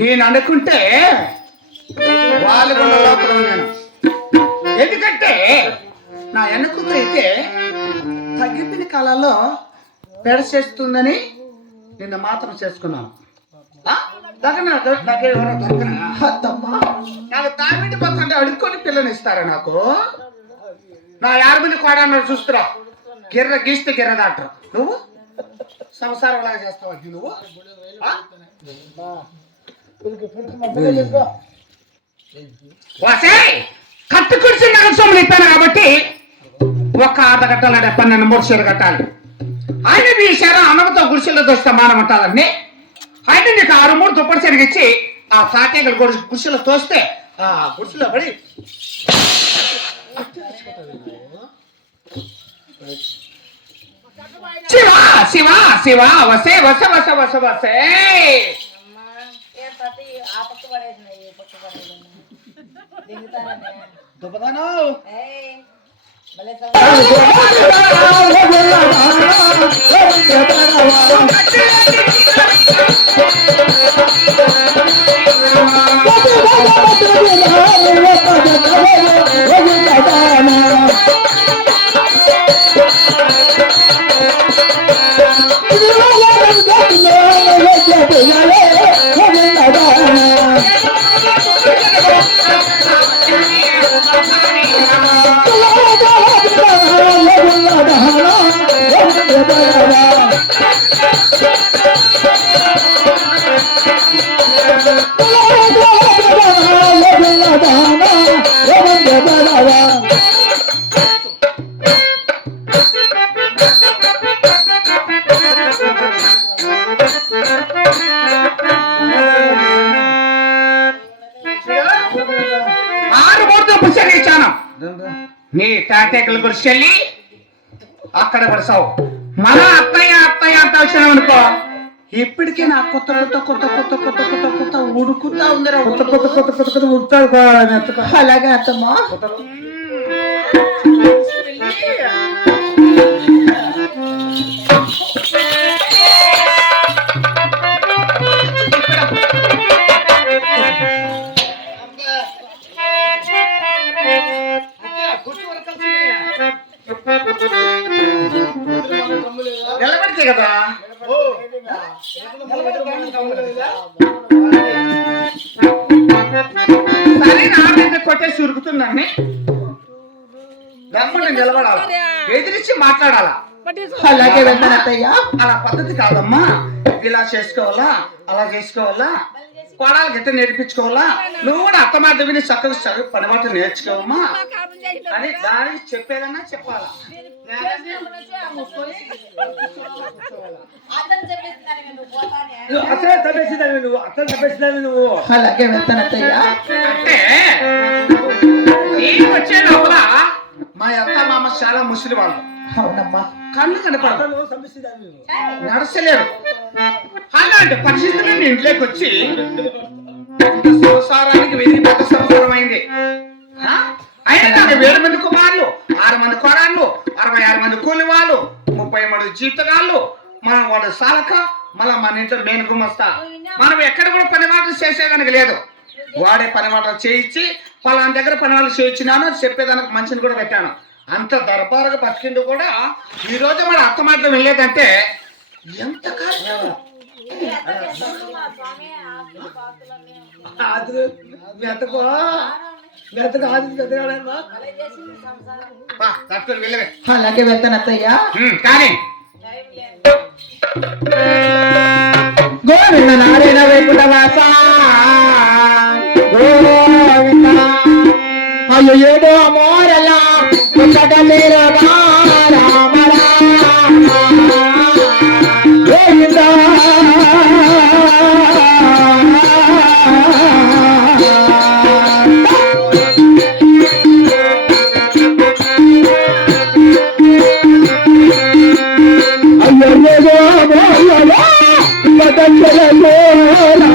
నేను అనుకుంటే వాళ్ళు కూడా లోపల నేను, ఎందుకంటే నా వెనుకతో అయితే తగ్గిపోయిన కాలంలో పెడ చేస్తుందని నిన్న మాత్రం చేసుకున్నాను. నాకు తామిటి పక్కన అడుక్కొని పిల్లని ఇస్తారా? నాకు నా 50 మంది కోడన్నాడు చూస్తురా, గిర్ర గీస్తే గిర్ర దాటరు. నువ్వు సంసారం లాగా చేస్తావా నువ్వు? కట్టు కుడిసి నగర సొమ్ములు ఇస్తాను కాబట్టి ఒక ఆట కట్టాలంటే 12 మూడు కట్టాలి. ఆయన తీసారా అన్నమతో గుడిసెల్లో దోస్తే మానం అంటారండి. ఆయన నీకు 6 3 దుప్పటి సరిగిచ్చి ఆ సాకేగలు గుడిసెలో తోస్తే ఆ గుడిసెలో పడి శివ శివ శివ వసే వస వస వస వసే నీ తాటేకలు గుడిచెళ్ళి అక్కడ పడసావు. మన అత్తయ్య అత్తయ్య అంత వచ్చినావు అనుకో, ఇప్పటికే నా కొత్త కొత్త కొత్త కొత్త కొత్త కొత్త కొత్త ఉడుకుతా ఉందిరా. కొత్త కొత్త కొత్త కొత్త కొత్త ఉడుతాడు. అలాగే అత్తమ్మా. నిలబడితే కదా సరే నా కొట్టేసి ఉరుకుతున్నాన్ని దమ్ముని నిలబడాలా, ఎదిరించి మాట్లాడాలా. అలాగే వెళ్తానయ్యా. అలా పద్ధతి కాదమ్మా. ఇలా చేసుకోవాలా, అలా చేసుకోవాలా, కోడాలు గిట్ట నేర్పించుకోవాలా. నువ్వు కూడా అత్త మాట విని చక్కగా చదువు పని మాట నేర్చుకోవమ్మా అని దానికి చెప్పేదన్నా చెప్పాలా. అలాగే వెళ్తానయ్యా. అంటే నేను వచ్చే లోపల మా అత్త మామ చాలా ముసలి వాళ్ళు. అవునమ్మా. కళ్ళు కనపడదు, నడచలేరు. అలాంటి పరిస్థితుల్లో ఇంట్లోకి వచ్చి సంసారానికి వెయ్యి పెద్ద సంసారం అయింది. అయినా నాకు 7 మంది కుమారులు, 6 మంది కోరాళ్ళు, 66 మంది కూలి వాళ్ళు, 30 మంది జీతగాళ్ళు, మనం వాడు సాలక, మళ్ళా మన ఇంట్లో నేను గుమస్తా. మనం ఎక్కడ కూడా పని మాటలు చేసేదానికి లేదు. వాడే పని మాటలు చేయించి పలానా దగ్గర పని వాళ్ళు చేయించినాను చెప్పేదానికి మనిషిని కూడా పెట్టాను. అంత దర్బారుగా బతికిండు కూడా. ఈ రోజు మన అత్త మాటలు వెళ్ళేదంటే ఎంత కాదు. అలాగే వెళ్తాను అత్తయ్యా. కానీ గోవింద నారాయణ వైకుంఠవాస గోవింద అయ్యో ఏదో మోరలా మీరు రామ గోవింద అయ్యో